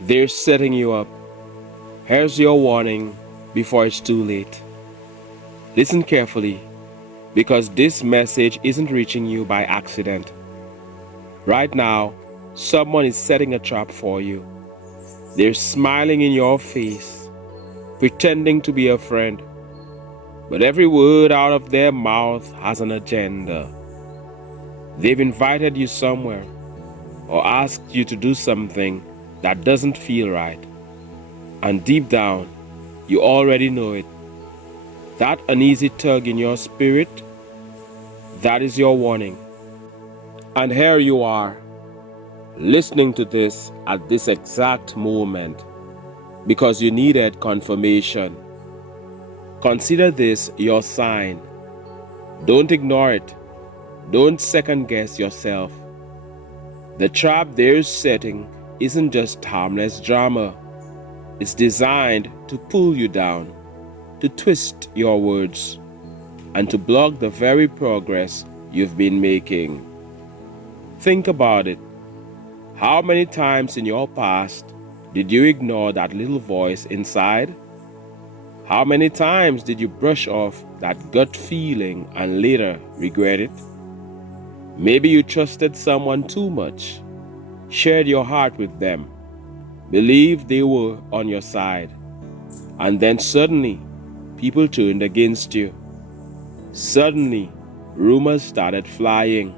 They're setting you up. Here's your warning before it's too late. Listen carefully, because this message isn't reaching you by accident. Right now, someone is setting a trap for you. They're smiling in your face, pretending to be a friend. But every word out of their mouth has an agenda. They've invited you somewhere or asked you to do something that doesn't feel right. And deep down, you already know it. That uneasy tug in your spirit, that is your warning. And here you are, listening to this at this exact moment because you needed confirmation. Consider this your sign. Don't ignore it. Don't second guess yourself. The trap they're setting isn't just harmless drama. It's designed to pull you down, to twist your words, and to block the very progress you've been making. Think about it. How many times in your past did you ignore that little voice inside? How many times did you brush off that gut feeling and later regret it? Maybe you trusted someone too much, shared your heart with them, believed they were on your side, and then suddenly people turned against you. Suddenly, rumors started flying,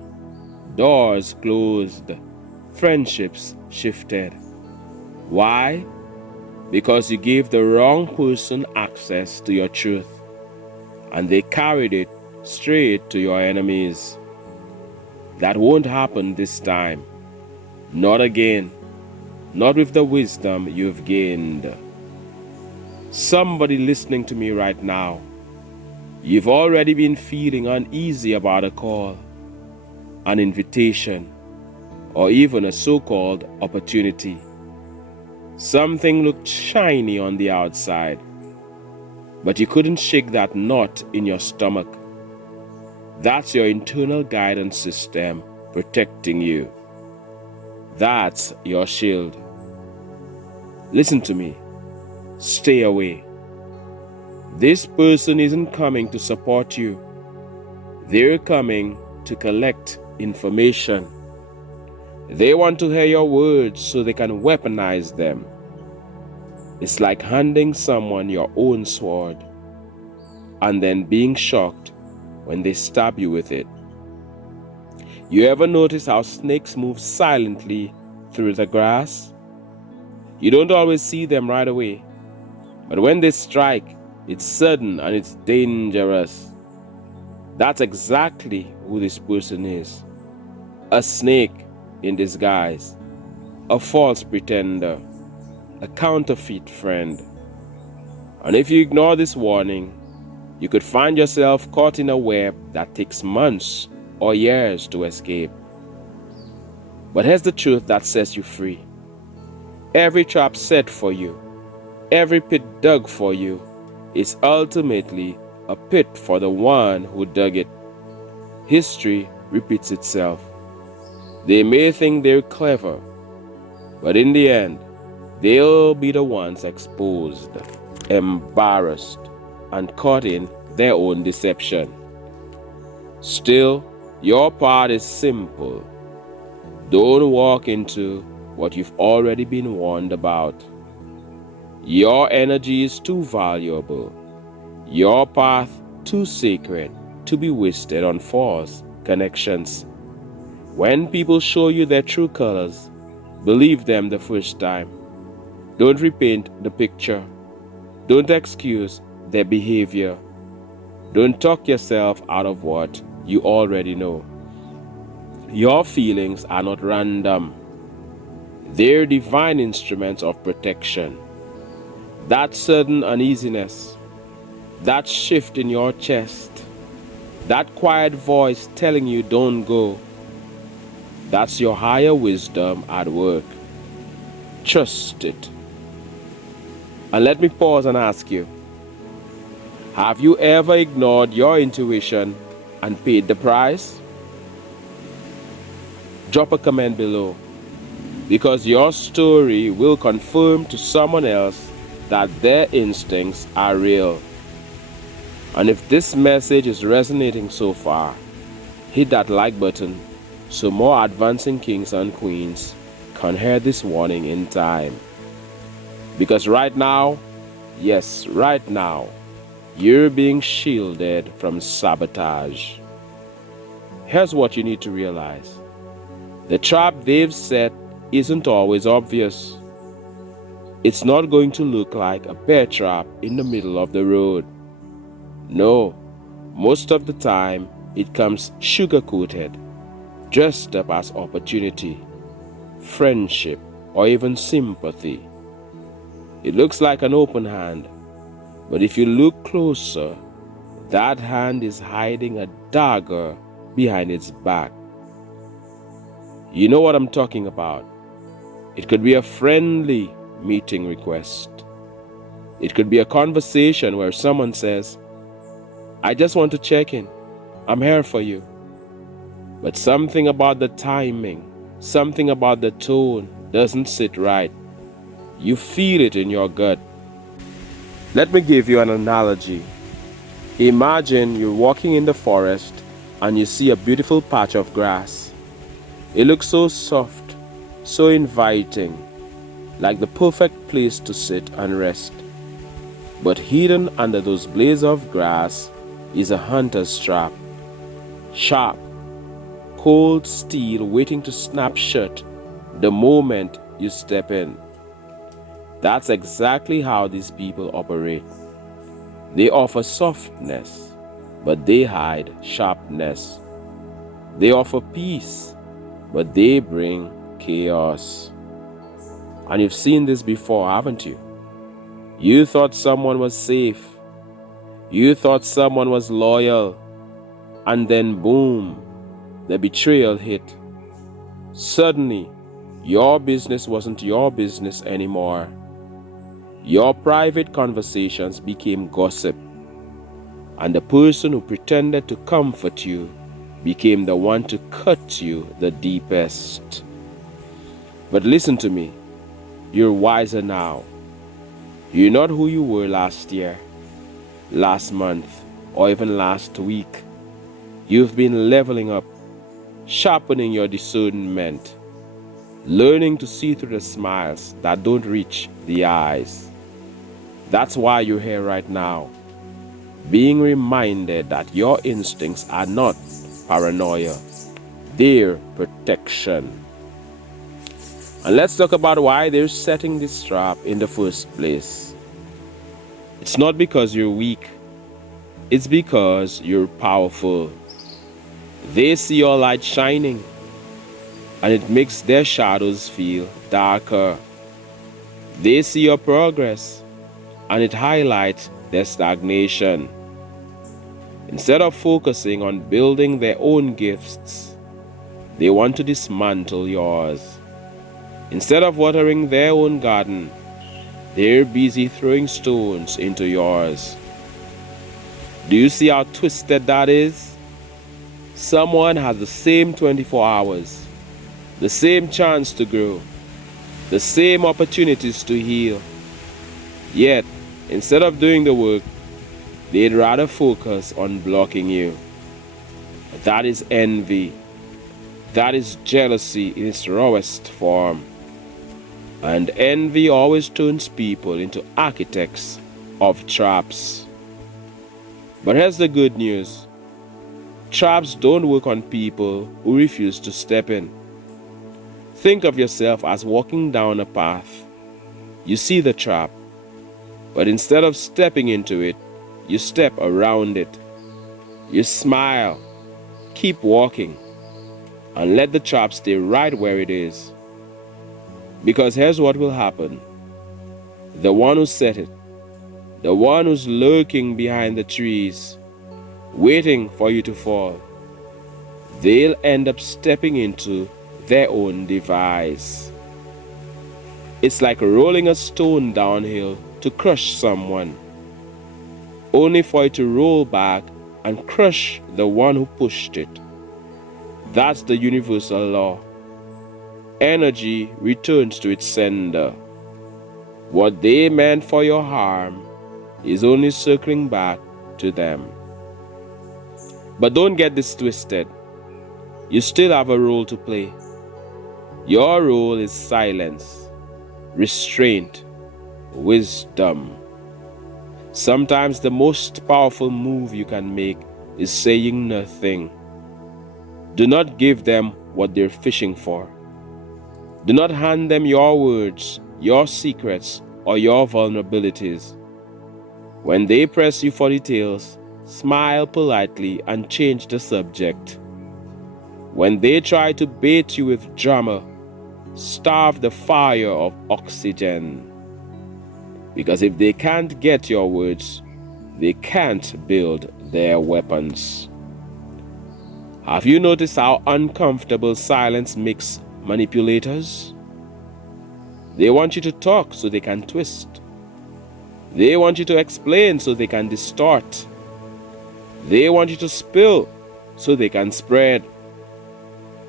doors closed, friendships shifted. Why? Because you gave the wrong person access to your truth, and they carried it straight to your enemies. That won't happen this time. Not again. Not with the wisdom you've gained. Somebody listening to me right now, you've already been feeling uneasy about a call, an invitation, or even a so-called opportunity. Something looked shiny on the outside, but you couldn't shake that knot in your stomach. That's your internal guidance system protecting you. That's your shield. Listen to me. Stay away. This person isn't coming to support you. They're coming to collect information. They want to hear your words so they can weaponize them. It's like handing someone your own sword and then being shocked when they stab you with it. You ever notice how snakes move silently through the grass? You don't always see them right away, but when they strike, it's sudden and it's dangerous. That's exactly who this person is. A snake in disguise, a false pretender, a counterfeit friend. And if you ignore this warning, you could find yourself caught in a web that takes months or years to escape. But here's the truth that sets you free. Every trap set for you, every pit dug for you, is ultimately a pit for the one who dug it. History repeats itself. They may think they're clever, but in the end, they'll be the ones exposed, embarrassed, and caught in their own deception. Still, your part is simple. Don't walk into what you've already been warned about. Your energy is too valuable, your path too sacred to be wasted on false connections. When people show you their true colors, believe them the first time. Don't repaint the picture. Don't excuse their behavior. Don't talk yourself out of what you already know. Your feelings are not random. They're divine instruments of protection. That sudden uneasiness, that shift in your chest, that quiet voice telling you don't go, that's your higher wisdom at work. Trust it. And let me pause and ask you, have you ever ignored your intuition and paid the price? Drop a comment below. because your story will confirm to someone else that their instincts are real. And if this message is resonating so far, hit that like button so more advancing kings and queens can hear this warning in time. Because right now, yes, right now, you're being shielded from sabotage. Here's what you need to realize. The trap they've set isn't always obvious. It's not going to look like a bear trap in the middle of the road. No, most of the time it comes sugar-coated, dressed up as opportunity, friendship, or even sympathy. It looks like an open hand, but if you look closer, that hand is hiding a dagger behind its back. You know what I'm talking about. It could be a friendly meeting request. It could be a conversation where someone says, "I just want to check in. I'm here for you." But something about the timing, something about the tone doesn't sit right. You feel it in your gut. Let me give you an analogy. Imagine you're walking in the forest and you see a beautiful patch of grass. It looks so soft, so inviting, like the perfect place to sit and rest. But hidden under those blades of grass is a hunter's trap. Sharp, cold steel waiting to snap shut the moment you step in. That's exactly how these people operate. They offer softness, but they hide sharpness. They offer peace, but they bring chaos. And you've seen this before, haven't you? You thought someone was safe. You thought someone was loyal. And then boom, the betrayal hit. Suddenly, your business wasn't your business anymore. Your private conversations became gossip. And the person who pretended to comfort you became the one to cut you the deepest. But listen to me, you're wiser now. You're not who you were last year, last month, or even last week. You've been leveling up, sharpening your discernment, learning to see through the smiles that don't reach the eyes. That's why you're here right now, being reminded that your instincts are not paranoia, they're protection. And let's talk about why they're setting this trap in the first place. It's not because you're weak, it's because you're powerful. They see your light shining, and it makes their shadows feel darker. They see your progress, and it highlights their stagnation. Instead of focusing on building their own gifts, they want to dismantle yours. Instead of watering their own garden, they're busy throwing stones into yours. Do you see how twisted that is? Someone has the same 24 hours, the same chance to grow, the same opportunities to heal. Yet, instead of doing the work, they'd rather focus on blocking you. That is envy. That is jealousy in its rawest form. And envy always turns people into architects of traps. But here's the good news. Traps don't work on people who refuse to step in. Think of yourself as walking down a path. You see the trap, but instead of stepping into it, you step around it. You smile, keep walking, and let the trap stay right where it is. Because here's what will happen. The one who set it, the one who's lurking behind the trees, waiting for you to fall, they'll end up stepping into their own device. It's like rolling a stone downhill to crush someone, only for it to roll back and crush the one who pushed it. That's the universal law. energy returns to its sender. What they meant for your harm is only circling back to them. But don't get this twisted. You still have a role to play. Your role is silence, restraint, wisdom. Sometimes the most powerful move you can make is saying nothing. Do not give them what they're fishing for. Do not hand them your words, your secrets, or your vulnerabilities. When they press you for details, smile politely and change the subject. When they try to bait you with drama, starve the fire of oxygen. Because if they can't get your words, they can't build their weapons. Have you noticed how uncomfortable silence makes manipulators? They want you to talk so they can twist. They want you to explain so they can distort. They want you to spill so they can spread.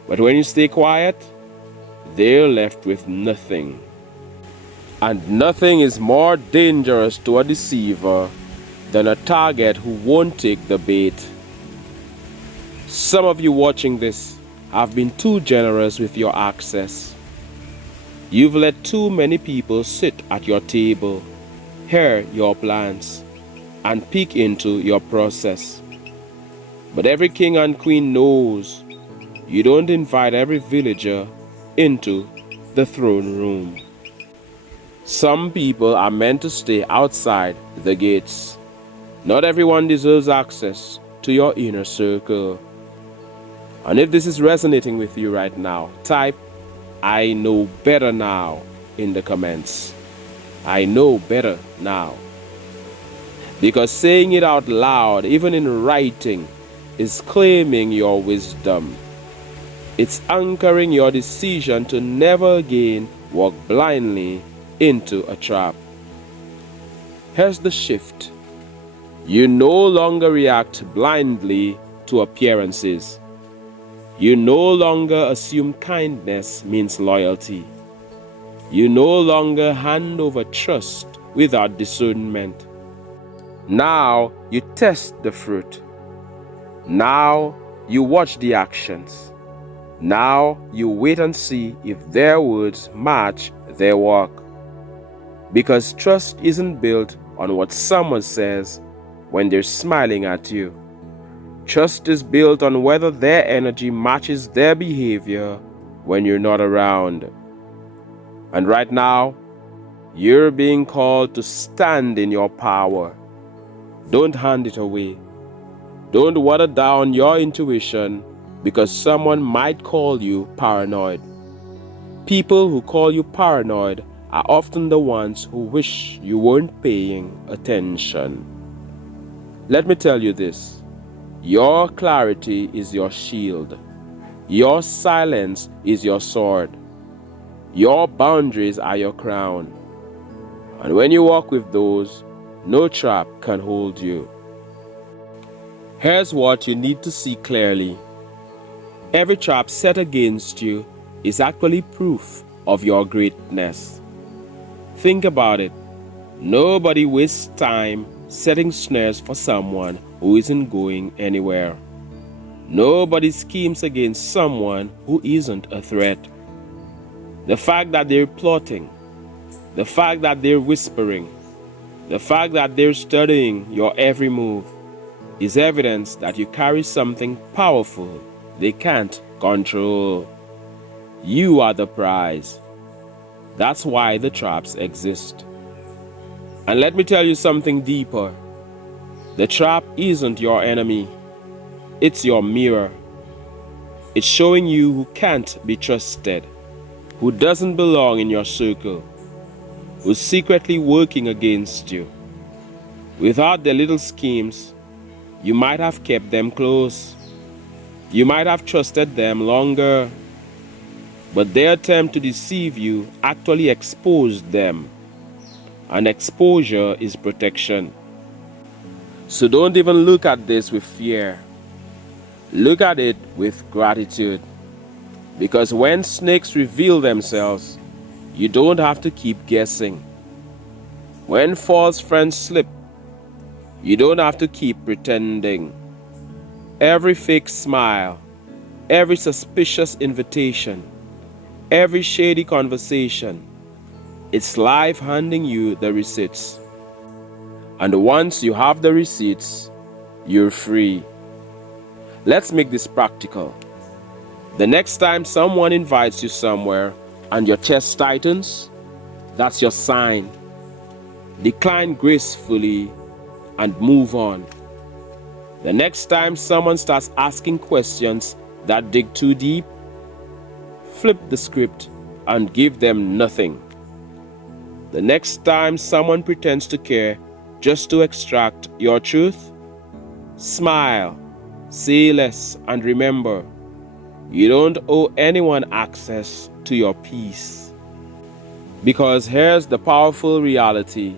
But when you stay quiet, they're left with nothing. And nothing is more dangerous to a deceiver than a target who won't take the bait. Some of you watching this have been too generous with your access. You've let too many people sit at your table, hear your plans, and peek into your process. But every king and queen knows you don't invite every villager into the throne room. Some people are meant to stay outside the gates. Not everyone deserves access to your inner circle. And if this is resonating with you right now, type "I know better now" in the comments. I know better now. Because saying it out loud, even in writing, is claiming your wisdom. It's anchoring your decision to never again walk blindly into a trap. Here's the shift. You no longer react blindly to appearances. You no longer assume kindness means loyalty. You no longer hand over trust without discernment. Now you test the fruit. Now you watch the actions. Now you wait and see if their words match their work. Because trust isn't built on what someone says when they're smiling at you. Trust is built on whether their energy matches their behavior when you're not around. And right now, you're being called to stand in your power. Don't hand it away. Don't water down your intuition because someone might call you paranoid. People who call you paranoid are often the ones who wish you weren't paying attention. Let me tell you this. Your clarity is your shield. Your silence is your sword. Your boundaries are your crown. And when you walk with those, no trap can hold you. Here's what you need to see clearly. Every trap set against you is actually proof of your greatness. Think about it. Nobody wastes time setting snares for someone who isn't going anywhere. Nobody schemes against someone who isn't a threat. The fact that they're plotting, the fact that they're whispering, the fact that they're studying your every move is evidence that you carry something powerful they can't control. You are the prize. That's why the traps exist. And let me tell you something deeper. The trap isn't your enemy. It's your mirror. It's showing you who can't be trusted, who doesn't belong in your circle, who's secretly working against you. Without their little schemes, you might have kept them close. You might have trusted them longer. But their attempt to deceive you actually exposed them. And exposure is protection. So don't even look at this with fear. Look at it with gratitude. Because when snakes reveal themselves, you don't have to keep guessing. When false friends slip, you don't have to keep pretending. Every fake smile, every suspicious invitation, every shady conversation, it's life handing you the receipts. And once you have the receipts, you're free. Let's make this practical. The next time someone invites you somewhere and your chest tightens, that's your sign. Decline gracefully and move on. The next time someone starts asking questions that dig too deep, flip the script and give them nothing. The next time someone pretends to care just to extract your truth, smile, say less, and remember, you don't owe anyone access to your peace. Because here's the powerful reality.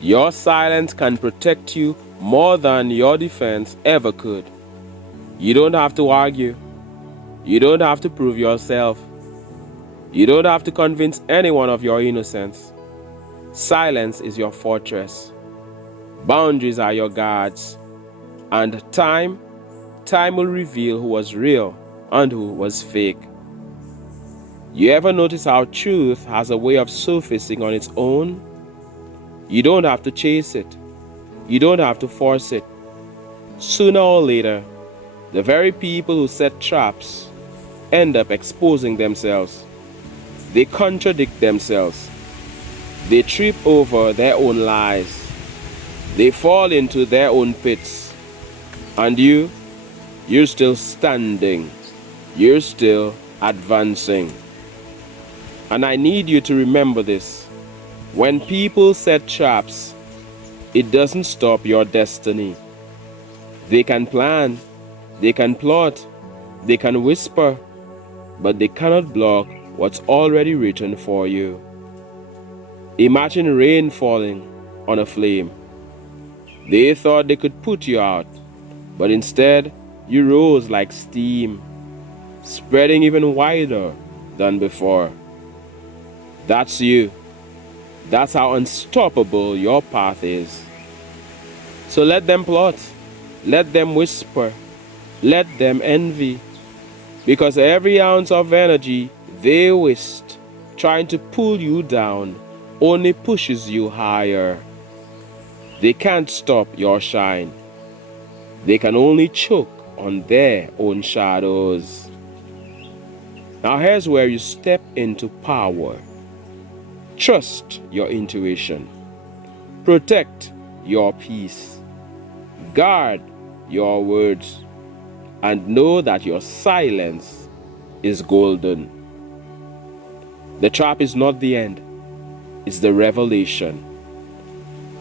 Your silence can protect you more than your defense ever could. You don't have to argue. You don't have to prove yourself. You don't have to convince anyone of your innocence. Silence is your fortress. Boundaries are your guards. And time will reveal who was real and who was fake. You ever notice how truth has a way of surfacing on its own? You don't have to chase it. You don't have to force it. Sooner or later, the very people who set traps end up exposing themselves. They contradict themselves. They trip over their own lies. They fall into their own pits. And you're still standing. You're still advancing. And I need you to remember this. When people set traps, it doesn't stop your destiny. They can plan, they can plot, they can whisper, but they cannot block what's already written for you. Imagine rain falling on a flame. They thought they could put you out, but instead you rose like steam, spreading even wider than before. That's you. That's how unstoppable your path is. So let them plot, let them whisper, let them envy, because every ounce of energy they waste trying to pull you down only pushes you higher. They can't stop your shine. They can only choke on their own shadows. Now here's where you step into power. Trust your intuition. Protect your peace. Guard your words. And know that your silence is golden. The trap is not the end. It's the revelation.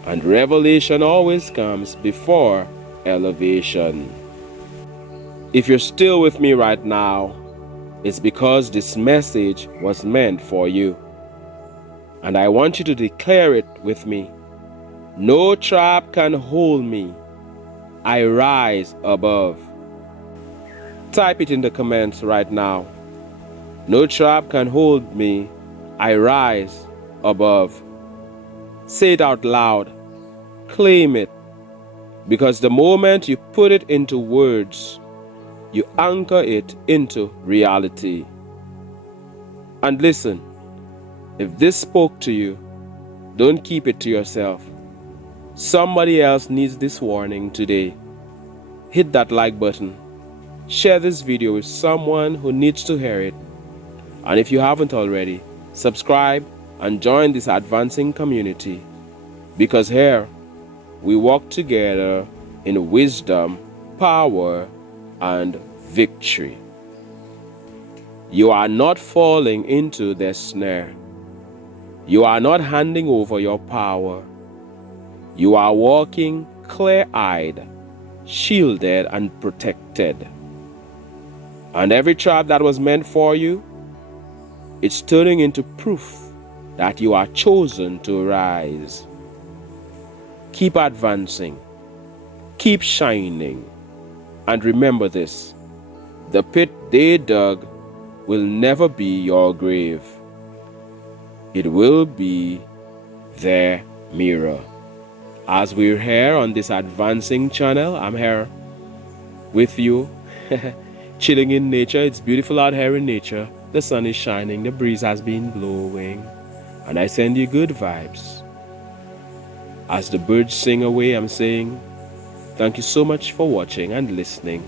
And revelation always comes before elevation. If you're still with me right now, it's because this message was meant for you. And I want you to declare it with me. No trap can hold me. I rise above. Type it in the comments right now. No trap can hold me. I rise above. Say it out loud. Claim it. Because the moment you put it into words, you anchor it into reality. And listen, if this spoke to you, don't keep it to yourself. Somebody else needs this warning today. Hit that like button. Share this video with someone who needs to hear it. And if you haven't already, subscribe and join this advancing community. Because here, we walk together in wisdom, power, and victory. You are not falling into their snare. You are not handing over your power. You are walking clear-eyed, shielded, and protected. And every trap that was meant for you, it's turning into proof that you are chosen to rise. Keep advancing. Keep shining. And remember this: the pit they dug will never be your grave. It will be their mirror. As we're here on this advancing channel, I'm here with you, chilling in nature. It's beautiful out here in nature. The sun is shining, the breeze has been blowing, and I send you good vibes. As the birds sing away, I'm saying, thank you so much for watching and listening.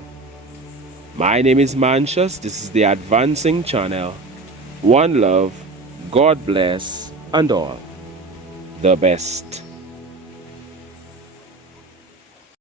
My name is Mantius. This is the Advancing Channel. One love, God bless, and all the best.